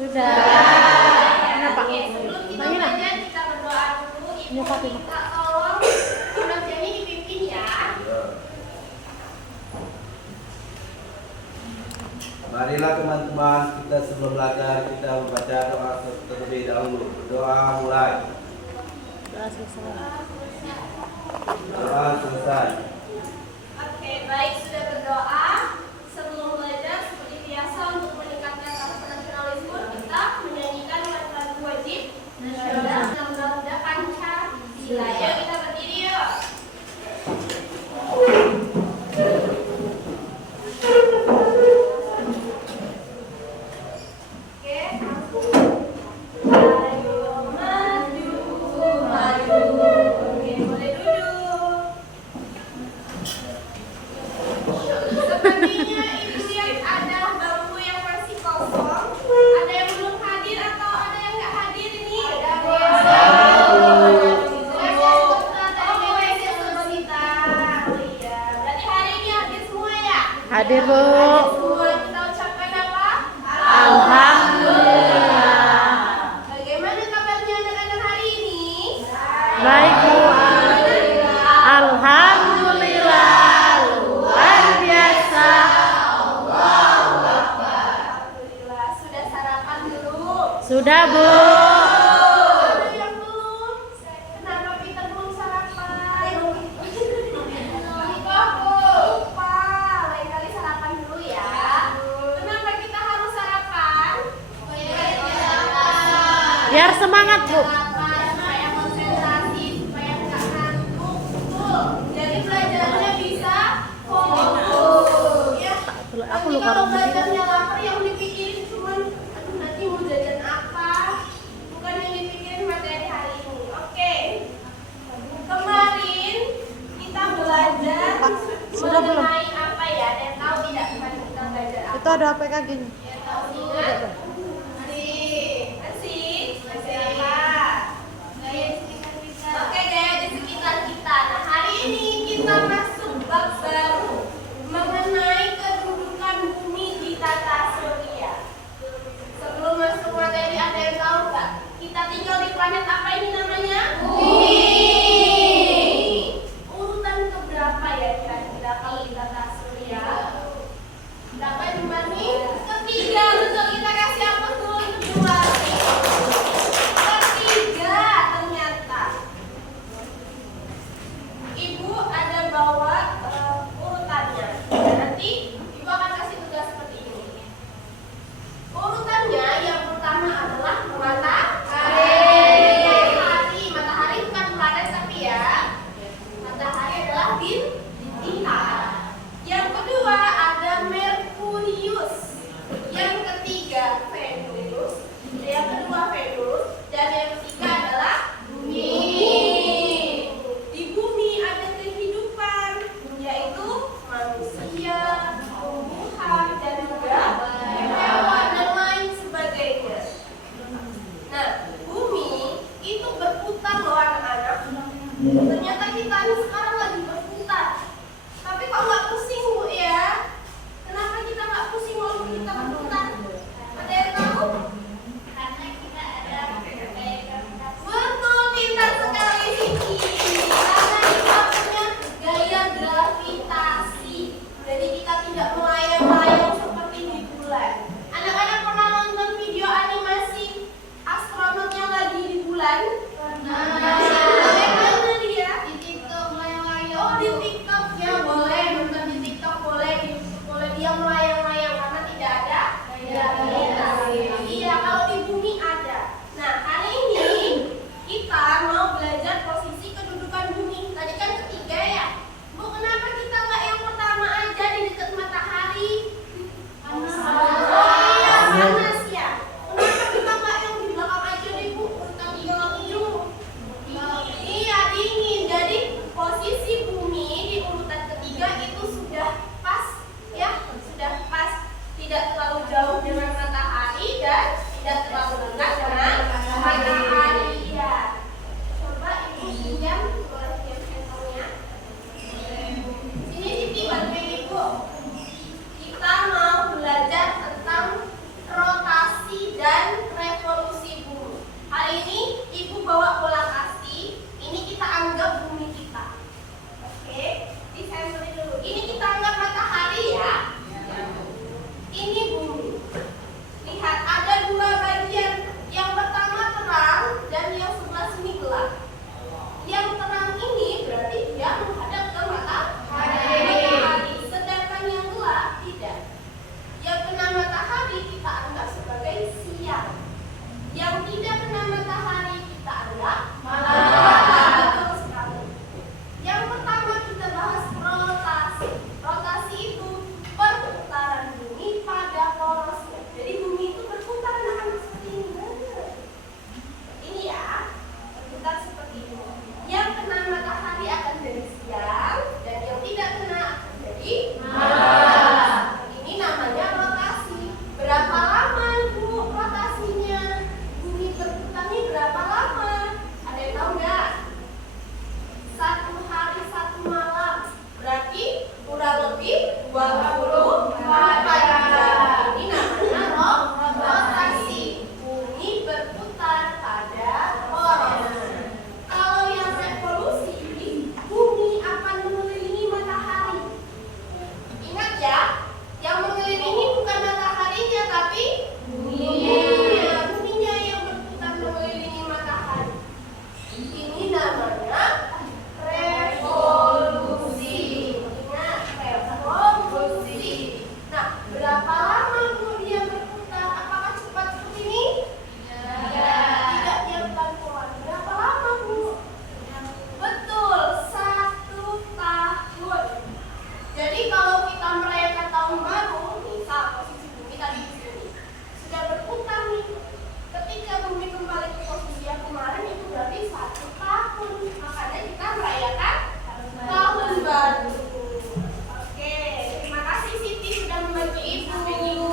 Sudah. Kenapa? Sebelum kita belajar, kita berdoa dulu. Ibu minta tolong pengajiannya dipimpin ya. Marilah teman-teman, kita sebelum belajar kita membaca doa terlebih dahulu. Doa mulai. Doa selesai. Doa selesai. Oke, baik, sudah berdoa. Sebelum belajar, seperti biasa untuk meningkatkan rasa nasionalisme, kita menyanyikan lagu wajib nasional Garuda Pancasila. Yuk kita berdiri yuk. Hadir, Bu. Semua kita ucapkan apa? Alhamdulillah. Bagaimana kabarnya anak-anak hari ini? Baik, Bu. Alhamdulillah. Luar biasa. Alhamdulillah. Sudah sarapan dulu? Sudah, Bu. Ada yang belum? Kenapa kita belum sarapan? Lupa. Lain kali sarapan dulu ya. Kenapa kita harus sarapan? Biar semangat, Bu. Supaya konsentrasi, supaya nggak ngantuk. Betul. Jadi belajarnya bisa fokus. Ya. Aku Nanti lupa kalau rambut ini. belajarnya lapar yang dipikirin cuman aduh nanti mau jajan apa, bukan yang dipikirin materi hari ini. Oke. Kemarin kita belajar Sudah belum? mengenai apa ya? Ada yang tahu tidak kemarin kita belajar apa? Itu ada APK gini. Yang tahu ingat? Masih apa? Oke, gaya di sekitar kita. Nah, hari ini kita masuk bab baru mengenai kedudukan bumi di tata surya. Sebelum masuk materi, ada yang tahu nggak? Kita tinggal di planet apa ini namanya? Bumi. Urutan keberapa ya kira-kira kalau di tata surya? Berapa Jumani? Ketiga, betul. Kita kasih Buminya yang berputar mengelilingi matahari. Ini namanya revolusi. Ingat, revolusi. Nah, berapa lama kemudian berputar? Apakah cepat seperti ini? Tidak, dia pelan-pelan. Berapa lama, Bu? Betul, 1 tahun. Jadi kalau kita merayakan tahun baru, misal posisi bumi tadi di sini sudah berputar nih. Ketika bumi kembali ke posisi yang kemarin itu berarti 1 tahun. Makanya kita merayakan tahun baru. Oke, terima kasih Siti sudah membantu Ibu.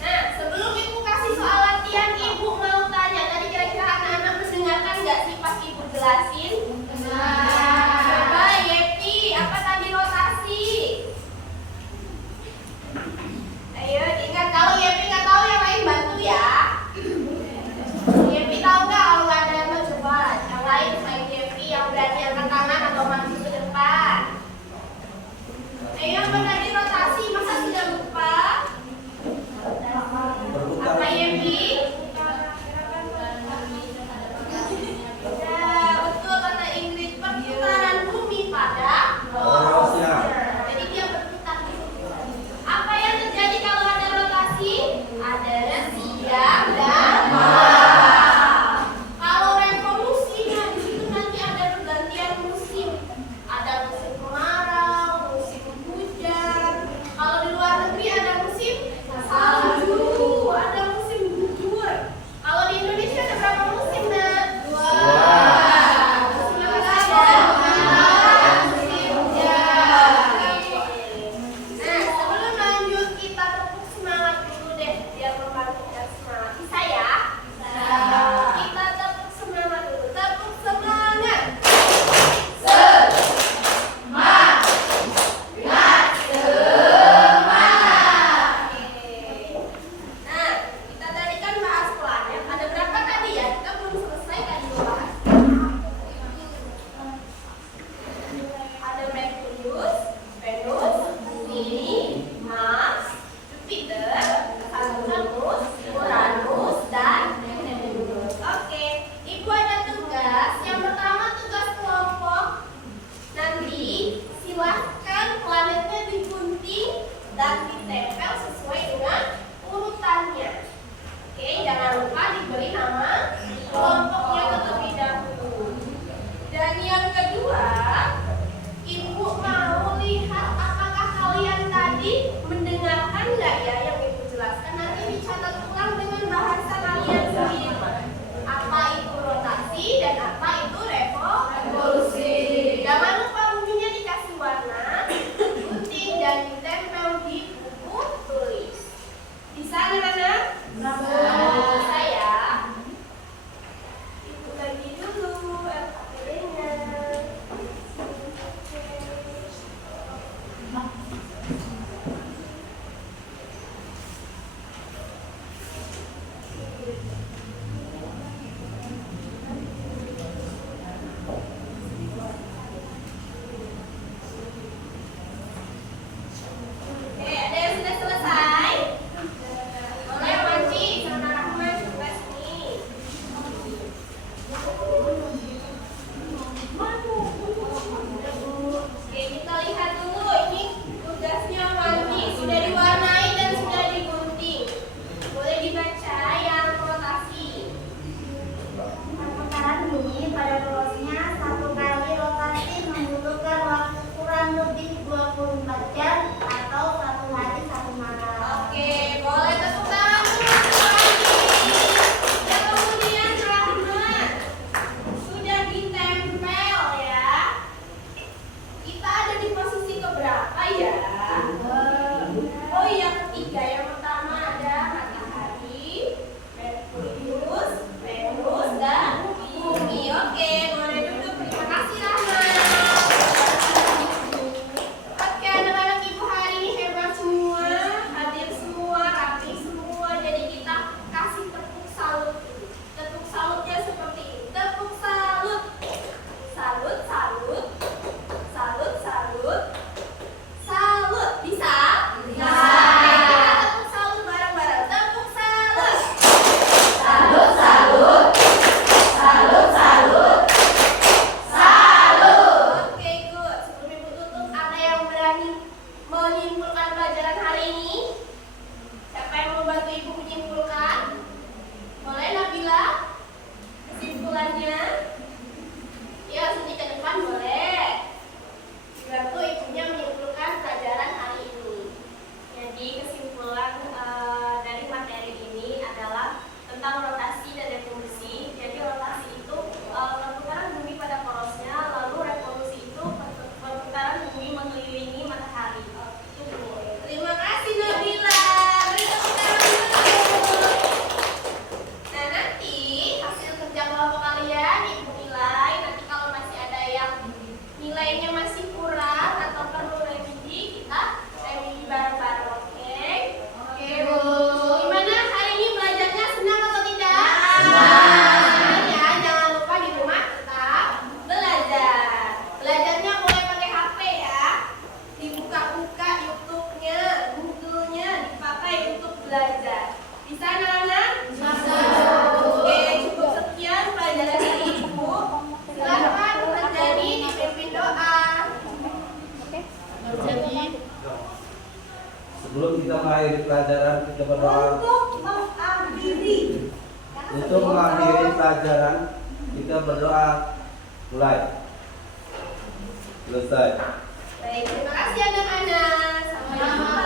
Nah, sebelum Ibu kasih soal latihan, Ibu mau tanya tadi kira-kira anak-anak mendengarkan nggak sih pas Ibu jelasin? Coba Yepi, apa tadi rotasi? Ayo diingat, kalau Yepi nggak tahu yang lain bantu ya. Yepi tahu nggak? Kalau nggak ada yang coba yang lain selain Yepi yang berani angkat tangan atau maju ke depan. Ayo apa tadi rotasi? Masa sudah lupa? Berputar. Apa Yepi? Ya, betul kata Ingrid, perputaran bumi pada Rotasinya. jadi dia berputar. Apa yang terjadi kalau ada rotasi? Ada siang dan malam. Kalau revolusinya di situ nanti ada pergantian musim. Ada musim kemarau, musim hujan. Kalau di luar negeri ada musim salju, ada musim gugur. Kalau di Indonesia ada berapa musim, Nak? 2. Musim apa saja? Musim hujan. Nah, sebelum lanjut kita tepuk semangat dulu deh biar membangkitkan semangat. Bisa ya? Kita tepuk semangat dulu. Tepuk semangat. Nah, kita tadi kan bahas planet. Ada berapa tadi ya? Kita belum selesai tadi bahas. Ada Merkurius, Venus, Bumi, Mars, Jupiter, Saturnus, Uranus, dan Neptunus. Oke, Ibu ada tugas. Yang pertama tugas kelompok. Nanti silahkan planetnya digunting dan ditempel sesuai dengan urutannya. Oke, jangan lupa diberi nama kelompoknya terlebih dahulu. Dan yang kedua, Ibu mau lihat apakah kalian tadi mendengarkan nggak ya yang Ibu jelaskan. Nanti dicatat ulang dengan bahasa kalian sendiri. Apa itu rotasi dan apa itu revolusi. Jangan lupa bukunya dikasih warna, gunting dan ditempel di buku tulis. Bisa anak-anak? Bisa ya. Ibu bagi dulu LKPD-nya. Oke, ada yang sudah selesai? Boleh Wanci, sama Rahman, coba sini. Oke, kita lihat dulu. Ini tugasnya Wanci. Sudah diwarnai dan sudah digunting. Boleh dibaca yang rotasi. Perputaran bumi pada luasnya 1 kali rotasi membutuhkan waktu kurang lebih 24 jam atau 1 hari 1 malam. Oke, boleh tepuk tangan dulu Wanci. Dan kemudian Rahman. Sudah ditempel ya. Kita ada di posisi keberapa ya? Oh iya, ketiga. Yang pertama ada matahari, Merkurius, Venus, dan bumi. Oke, boleh duduk. Terima kasih Rahman. Oke, anak-anak Ibu hari ini hebat semua, hadir semua, rapi semua. Jadi kita kasih tepuk salut. Tepuk salutnya seperti ini. Tepuk salut. Salut, salut. Salut, salut. Salut. Bisa? Bisa. Oke, kita tepuk belajar. Bisa anak-anak? Bisa. Oke, cukup sekian pelajaran hari ini, Bu. Silakan terjadi dipimpin doa. Sebelum kita mengakhiri pelajaran, kita berdoa. Untuk mengakhiri pelajaran, kita berdoa. Mulai. Selesai. Baik, terima kasih anak-anak. Sampai jumpa.